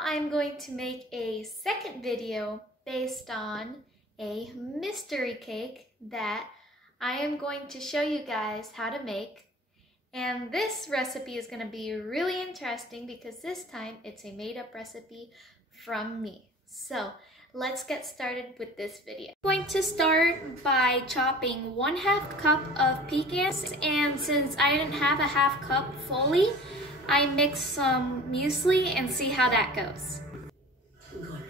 I'm going to make a second video based on a mystery cake that I am going to show you guys how to make. And this recipe is going to be really interesting because this time it's a made-up recipe from me. So let's get started with this video. I'm going to start by chopping 1/2 cup of pecans, and since I didn't have a 1/2 cup fully, I mixed some muesli and see how that goes. Golf,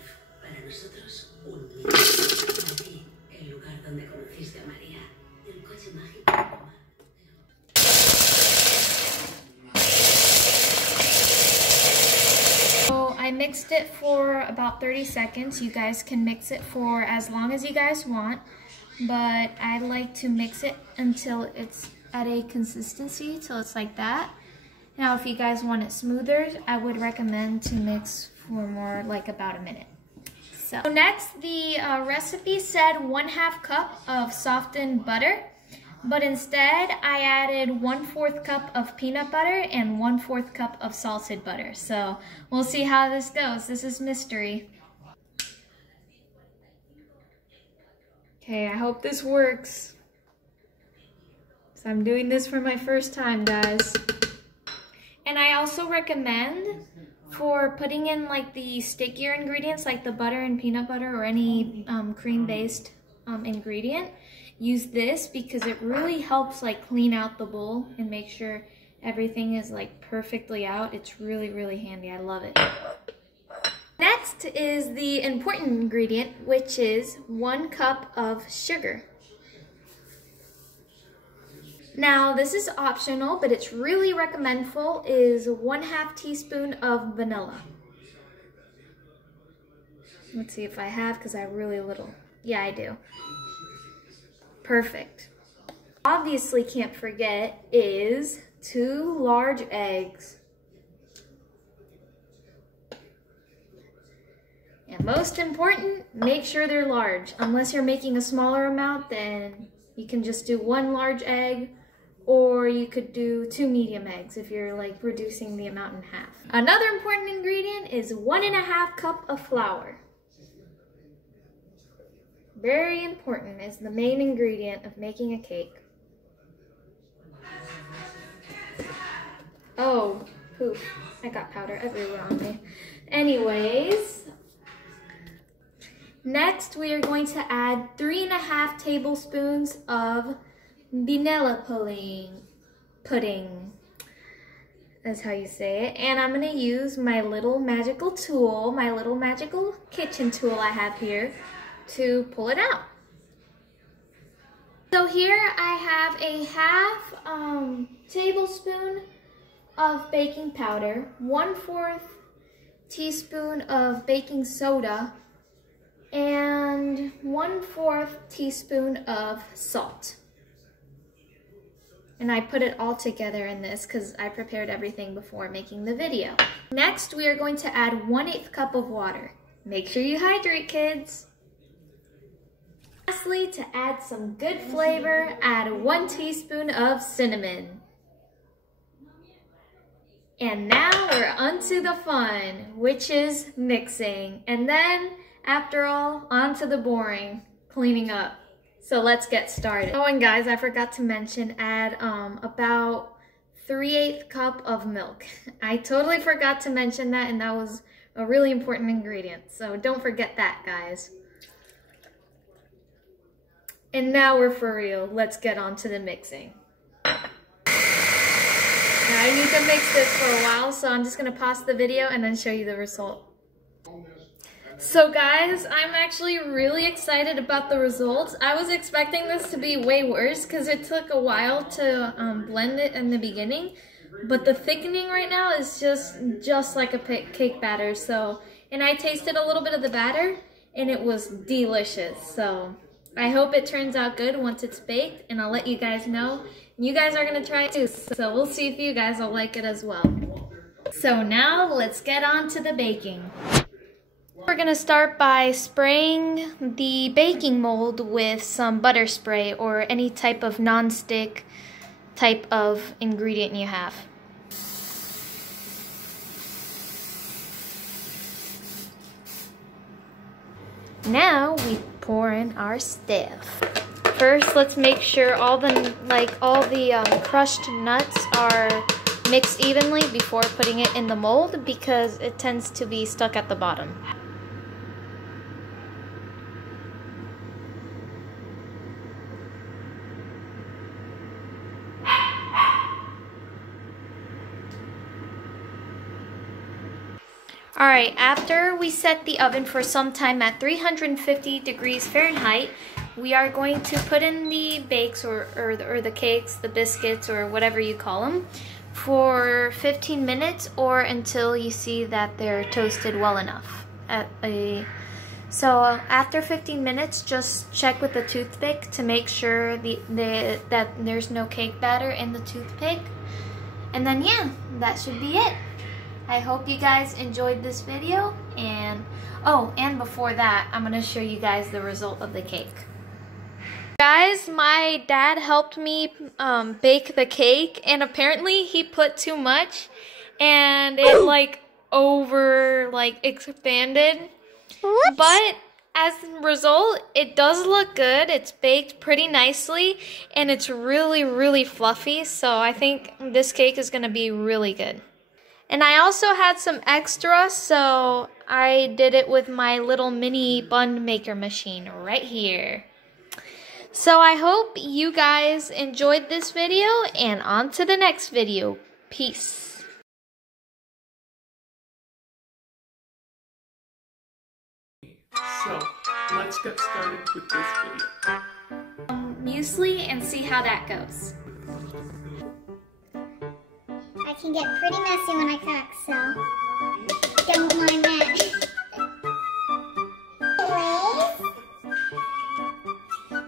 para nosotros un mito. Allí, el lugar donde conociste a María, el coche mágico de Roma. So I mixed it for about 30 seconds. You guys can mix it for as long as you guys want, but I like to mix it until it's at a consistency, till it's like that. Now, if you guys want it smoother, I would recommend to mix for more, like about a minute. So next, the recipe said 1/2 cup of softened butter, but instead I added 1/4 cup of peanut butter and 1/4 cup of salted butter. So we'll see how this goes. This is mystery. Okay, I hope this works. So I'm doing this for my first time, guys. And I also recommend for putting in like the stickier ingredients like the butter and peanut butter or any cream-based ingredient, use this because it really helps like clean out the bowl and make sure everything is like perfectly out. It's really, really handy. I love it. Next is the important ingredient, which is 1 cup of sugar. Now, this is optional, but it's really recommendable, is 1/2 teaspoon of vanilla. Let's see if I have, because I have really little. Yeah, I do. Perfect. Obviously can't forget is 2 large eggs. And most important, make sure they're large. Unless you're making a smaller amount, then you can just do 1 large egg, or you could do 2 medium eggs if you're like reducing the amount in half. Another important ingredient is 1½ cup of flour. Very important, is the main ingredient of making a cake. Oh, poof, I got powder everywhere on me. Anyways, next we are going to add 3½ tablespoons of vanilla pudding. That's how you say it. And I'm gonna use my little magical tool, my little magical kitchen tool I have here to pull it out. So here I have a 1/2 tablespoon of baking powder, 1/4 teaspoon of baking soda, and 1/4 teaspoon of salt. And I put it all together in this because I prepared everything before making the video. Next, we are going to add 1/8 cup of water. Make sure you hydrate, kids. Lastly, to add some good flavor, add 1 teaspoon of cinnamon. And now we're onto the fun, which is mixing. And then, after all, onto the boring, cleaning up. So let's get started. Oh, and guys, I forgot to mention, add about 3/8 cup of milk. I totally forgot to mention that, and that was a really important ingredient. So don't forget that, guys. And now we're for real. Let's get on to the mixing. Now I need to mix this for a while, so I'm just gonna pause the video and then show you the result. So guys, I'm actually really excited about the results. I was expecting this to be way worse because it took a while to blend it in the beginning, but the thickening right now is just like a cake batter. So, and I tasted a little bit of the batter and it was delicious. So I hope it turns out good once it's baked, and I'll let you guys know. You guys are gonna try it too, so we'll see if you guys will like it as well. So now let's get on to the baking. We're gonna start by spraying the baking mold with some butter spray or any type of non-stick type of ingredient you have. Now we pour in our stuff. First, let's make sure all the crushed nuts are mixed evenly before putting it in the mold because it tends to be stuck at the bottom. Alright, after we set the oven for some time at 350 degrees Fahrenheit, we are going to put in the bakes or the cakes, the biscuits, or whatever you call them, for 15 minutes or until you see that they're toasted well enough. So after 15 minutes, just check with the toothpick to make sure that there's no cake batter in the toothpick. And then yeah, that should be it. I hope you guys enjoyed this video, and before that, I'm gonna show you guys the result of the cake. Guys, my dad helped me bake the cake, and apparently he put too much, and it expanded. Whoops. But as a result, it does look good. It's baked pretty nicely, and it's really, really fluffy. So I think this cake is gonna be really good. And I also had some extra, so I did it with my little mini bun maker machine right here. So I hope you guys enjoyed this video, and on to the next video. Peace. So, let's get started with this video. Muesli and see how that goes. I can get pretty messy when I cook, so don't mind that.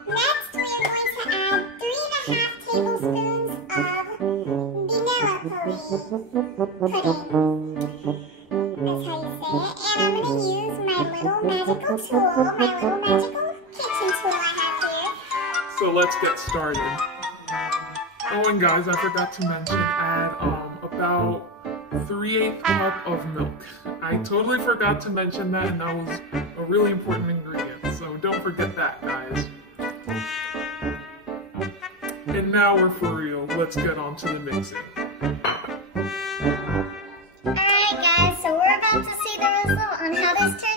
Next, we are going to add 3.5 tablespoons of vanilla pudding. That's how you say it. And I'm going to use my little magical tool, my little magical kitchen tool I have here. So let's get started. Oh, and guys, I forgot to mention, add about 3/8 cup of milk. I totally forgot to mention that, and that was a really important ingredient, so don't forget that, guys. And now we're for real. Let's get on to the mixing. Alright guys, so we're about to see the result on how this turns